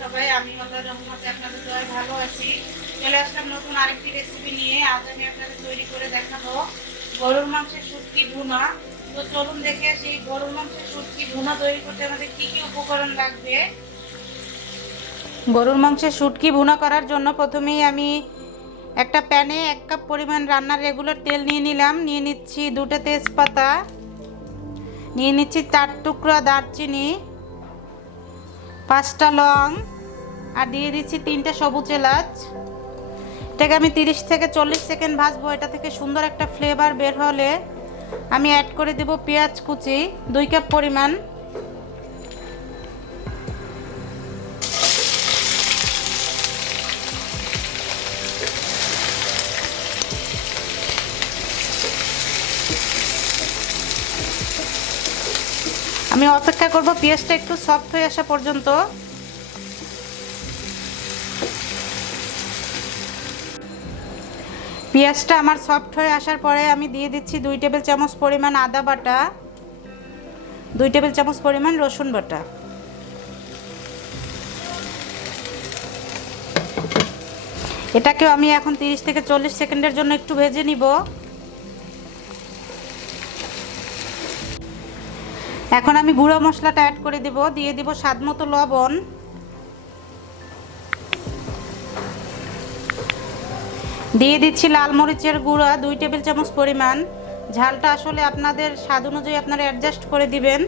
সবাই। আমি আল্লাহর রহমতে আপনাদের দয়ায় ভালো আছি। চলে আসলাম নতুন আরেকটি রেসিপি নিয়ে। আজ আমি আপনাদের তৈরি করে দেখাবো গরুর মাংসের শুটকি ভুনা। তো চলুন দেখে আসি গরুর মাংসের শুটকি ভুনা তৈরি করতে আমাদের কি কি উপকরণ লাগবে। গরুর মাংসের শুটকি ভুনা করার জন্য প্রথমেই আমি একটা প্যানে 1 কাপ পরিমাণ রান্নার রেগুলার তেল নিয়ে নিলাম। নিয়ে নিচ্ছি 2টা তেজপাতা, নিয়ে নিচ্ছি 4 টুকরা দারচিনি, 5টা লং, আর দিয়ে দিচ্ছি 3টে সবুজ এলাচ। এটাকে আমি 30 থেকে 40 সেকেন্ড ভাজবো। এটা থেকে সুন্দর একটা ফ্লেভার বের হলে আমি অ্যাড করে দেব পেঁয়াজ কুচি 2 কাপ পরিমাণ। আমি অপেক্ষা করব পেঁয়াজটা একটু সফট হয়ে আসা পর্যন্ত। পেঁয়াজটা আমার সফট হয়ে আসার পরে আমি দিয়ে দিচ্ছি 2 টেবিল চামচ পরিমাণ আদা বাটা, 2 টেবিল চামচ পরিমাণ রসুন বাটা। এটাকেও আমি এখন 30 থেকে 40 সেকেন্ডের জন্য একটু ভেজে নিব। এখন আমি গুঁড়ো মশলাটা অ্যাড করে দেব। দিয়ে দিব স্বাদমতো লবণ, দিয়ে দিচ্ছি লাল মরিচের গুঁড়া 2 টেবিল চামচ পরিমাণ। ঝালটা আসলে আপনাদের স্বাদ অনুযায়ী আপনারা অ্যাডজাস্ট করে দিবেন।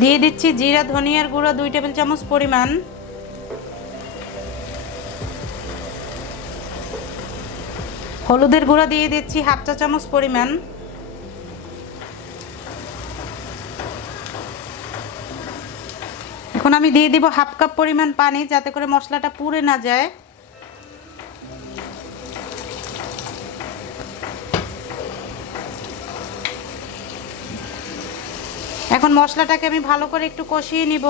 দিয়ে দিচ্ছি জিরা ধনিয়ার গুঁড়া 2 টেবিল চামচ পরিমাণ। হলুদের গুঁড়া দিয়ে দিচ্ছি 1/2 চা চামচ পরিমাণ। এখন আমি দিয়ে দিব 1/2 কাপ পরিমাণ পানি, যাতে করে মশলাটা পুড়ে না যায়। এখন মশলাটাকে আমি ভালো করে একটু কষিয়ে নিব।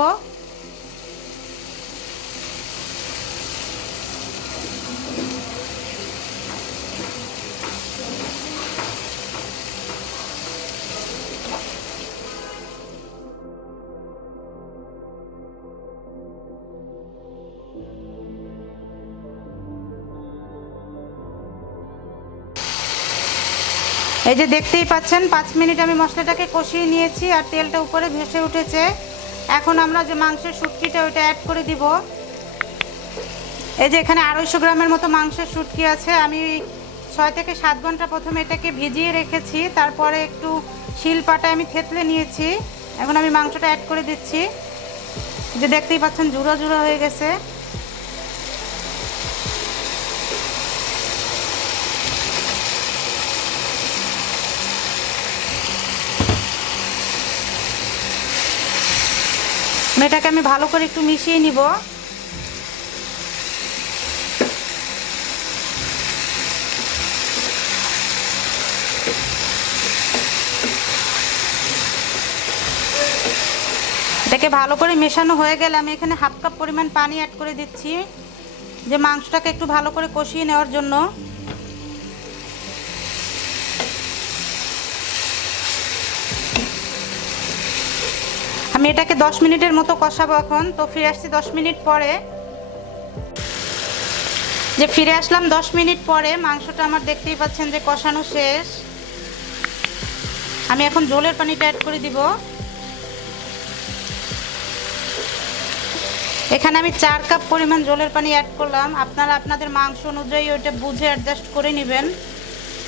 এই যে দেখতেই পাচ্ছেন 5 মিনিট আমি মশলাটাকে কষিয়ে নিয়েছি আর তেলটা উপরে ভেসে উঠেছে। এখন আমরা যে মাংসের শুটকিটা ওইটা অ্যাড করে দিব। এই যে এখানে 250 গ্রামের মতো মাংসের শুটকি আছে। আমি 6 থেকে 7 ঘন্টা প্রথমে এটাকে ভিজিয়ে রেখেছি, তারপরে একটু শিলপাটায় আমি থেতলে নিয়েছি। এখন আমি মাংসটা অ্যাড করে দিচ্ছি। যে দেখতেই পাচ্ছেন জুড়ো জুড়ো হয়ে গেছে। এটাকে আমি ভালো করে একটু মিশিয়ে নিব। এটাকে ভালো করে মেশানো হয়ে গেলে আমি এখানে 1/2 কাপ পরিমাণ পানি অ্যাড করে দিচ্ছি, যে মাংসটাকে একটু ভালো করে কষিয়ে নেওয়ার জন্য। আমি এটাকে 10 মিনিটের মতো কষাবো এখন। তো ফিরে আসছি 10 মিনিট পরে। যে ফিরে আসলাম 10 মিনিট পরে, মাংসটা আমার দেখতেই পাচ্ছেন যে কষানো শেষ। আমি এখন ঝোলের পানিটা অ্যাড করে দিব। এখানে আমি 4 কাপ পরিমাণ ঝোলের পানি অ্যাড করলাম। আপনারা আপনাদের মাংস অনুযায়ী ওইটা বুঝে অ্যাডজাস্ট করে নেবেন।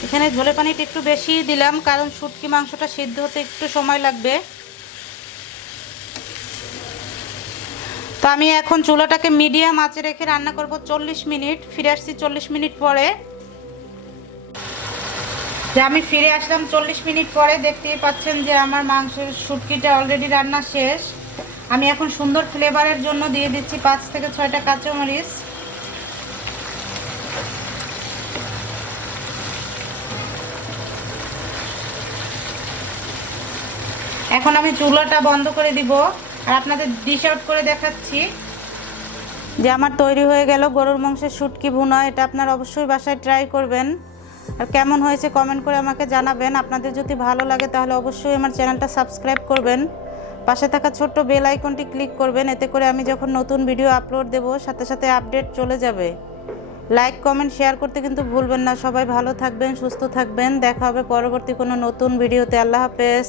এখানে ঝোলের পানিটা একটু বেশি দিলাম, কারণ শুটকি মাংসটা সিদ্ধ হতে একটু সময় লাগবে। তো আমি এখন চুলাটাকে মিডিয়াম আঁচে রেখে রান্না করব 40 মিনিট। ফিরে আসছি 40 মিনিট পরে। যে আমি ফিরে আসলাম 40 মিনিট পরে। দেখতেই পাচ্ছেন যে আমার মাংসের শুটকিটা অলরেডি রান্না শেষ। আমি এখন সুন্দর ফ্লেভারের জন্য দিয়ে দিচ্ছি 5 থেকে 6টা কাঁচামরিচ। এখন আমি চুলাটা বন্ধ করে দিব আর আপনাদের ডিশ আউট করে দেখাচ্ছি। যে আমার তৈরি হয়ে গেল গরুর মাংসের শুটকি ভুনা। এটা আপনারা অবশ্যই বাসায় ট্রাই করবেন। আর কেমন হয়েছে কমেন্ট করে আমাকে জানাবেন। আপনাদের যদি ভালো লাগে তাহলে অবশ্যই আমার চ্যানেলটা সাবস্ক্রাইব করবেন, পাশে থাকা ছোট্ট বেল আইকনটি ক্লিক করবেন, এতে করে আমি যখন নতুন ভিডিও আপলোড দেব সাথে সাথে আপডেট চলে যাবে। লাইক কমেন্ট শেয়ার করতে কিন্তু ভুলবেন না। সবাই ভালো থাকবেন, সুস্থ থাকবেন। দেখা হবে পরবর্তী কোনো নতুন ভিডিওতে। আল্লাহ হাফেজ।